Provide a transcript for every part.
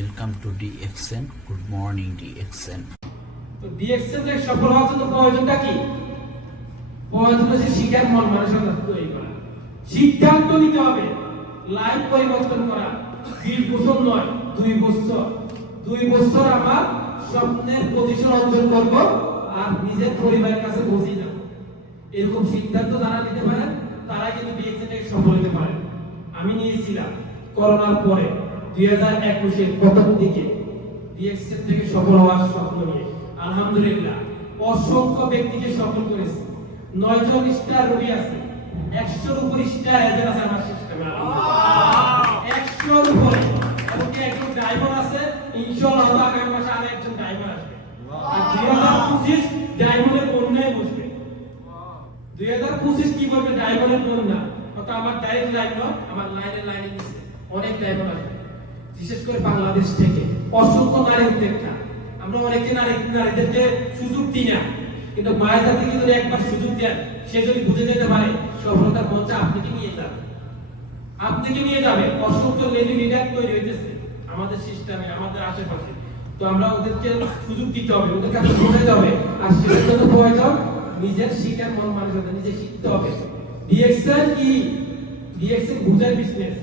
Welcome to DXN. Good morning, DXN. তো DXN এর সফল হওয়ার জন্য প্রয়োজনটা কি? প্রয়োজন হচ্ছে শিক্ষার মন মানসিকতা তৈরি করা, সিদ্ধান্ত নিতে হবে, লাইফ পরিবর্তন করা। 20 বছর নয়, 2 বছর আমার স্বপ্নের পজিশন অর্জন করব আর নিজের পরিবারের কাছে পৌঁছে যাব। এরকম সিদ্ধান্ত যারা নিতে পারেন তারা কিন্তু ডিএক্সএন এর সফল হতে পারে। আমি নিয়েছিলাম করোনার পরে 2021 এর প্রথম দিকে ডিএক্সএন থেকে সফল হওয়ার স্বপ্ন নিয়ে আলহামদুলিল্লাহ অসংখ্য ব্যক্তিকে সফল করেছি। 9 জন স্টার রবি আছে, 100 এর উপর স্টার এজেন্ট আছে আমার সিস্টেমে। 100 এর উপরে এবং একজন ড্রাইভার আছে, ইনশাআল্লাহ আগামী মাসে আর একজন ড্রাইভার আসবে। আর 2025 ডায়মন্ডের বন্যায় বসবে। 2025 কি বলবে? ডায়মন্ডের বন্যা। তো আমার ডাইরেক্ট লাইন নয়, আমার লাইনে দিচ্ছে অনেক ড্রাইভার আসবে, বিশেষ করে বাংলাদেশ থেকে অসংখ্য নারী উদ্যোক্তা। আমরা অনেকে নারীদেরকে সুযোগ দিই না, কিন্তু মায়ের জাতি যদি একবার সুযোগ দেন, সে যদি বুঝে যেতে পারে সফলতার মঞ্চে আপনাকে নিয়ে যাবে। অসংখ্য লেডি লিডার তৈরি হইতেছে আমাদের সিস্টেমে, আমাদের আশেপাশে। তো আমরা ওদেরকে সুযোগ দিতে হবে, ওদের কাছে বোঝাতে হবে। আর সেটার জন্য প্রয়োজন নিজের শিক্ষার মন মানসিকতা নিজে শিখতে হবে। ডিএক্সএন কি? ডিএক্সএন বুঝার বিজনেস,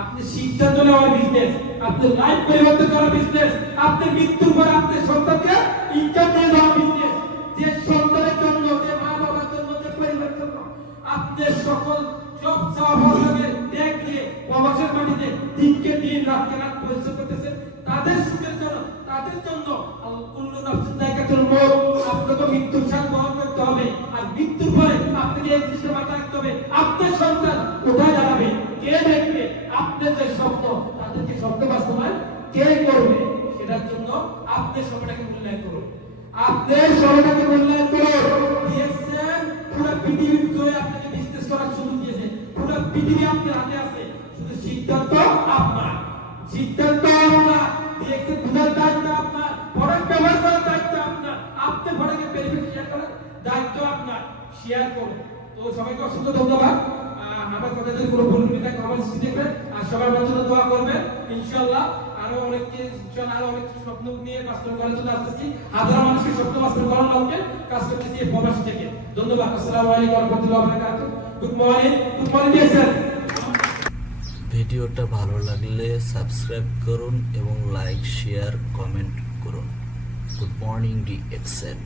আপনি সিদ্ধান্ত নেওয়ার বিজনেস, আপনার লাইফ পরিবর্তন করার বিজনেস, আপনার মৃত্যুর পর আপনার সন্তানকে ইনকাম দিয়ে দেওয়ার বিজনেস। যে সন্তানের জন্য, যে মা বাবার জন্য, যে পরিবারের জন্য আপনার সকল সব চাওয়া ত্যাগ দিয়ে প্রবাসের মাটিতে দিনকে দিন রাতকে রাত পরিশ্রম করতেছেন, তাদের সুখের জন্য, তাদের জন্য কুল্লু নাফসিন যায়কাতুল মউত, আপনাকে মৃত্যুর স্বাদ বহন করতে হবে। আর মৃত্যুর পরে আপনাকে এই দৃষ্টি মাথায় রাখতে হবে, আপনার সন্তান কোথায় দাঁড়াবে, কে দেখবে, আপনার যে স্বপ্ন তাদেরকে স্বপ্ন বাস্তবায়ন কে করবে, সেটার জন্য আপনার সময়টাকে মূল্যায়ন করুন। আপনার সময়টাকে মূল্যায়ন করুন। ডিএক্সএন পুরো পৃথিবীর জুড়ে আপনাকে বিজনেস করার সুযোগ দিয়েছে। পুরো পৃথিবী আপনার হাতে আছে, শুধু সিদ্ধান্ত আপনার। ডিএক্সএন বুঝার দায়িত্ব আপনার, প্রোডাক্ট ব্যবহার করার দায়িত্ব আপনার, আপনি প্রোডাক্টের বেনিফিট শেয়ার করার দায়িত্ব আপনার। শেয়ার করুন। তো সবাইকে অসংখ্য ধন্যবাদ। আমার কথা যদি কোনো ভুল ত্রুটি থাকে আমার দৃষ্টি দেখবেন, আর সবার জন্য দোয়া করবেন। ইনশাআল্লাহ আরো অনেক স্বপ্ন নিয়ে বাস্তবায়ন করার জন্য আসতেছি। হাজার মানুষকে স্বপ্ন বাস্তবায়ন করার লক্ষ্যে কাজ করতেছি এই প্রবাসী থেকে। ধন্যবাদ। আসসালামু আলাইকুম ওয়া রাহমাতুল্লাহি ওয়া বারাকাতুহু। Good morning sir. ভিডিওটা ভালো লাগলে সাবস্ক্রাইব করুন এবং লাইক, শেয়ার, কমেন্ট করুন। Good morning, DXN.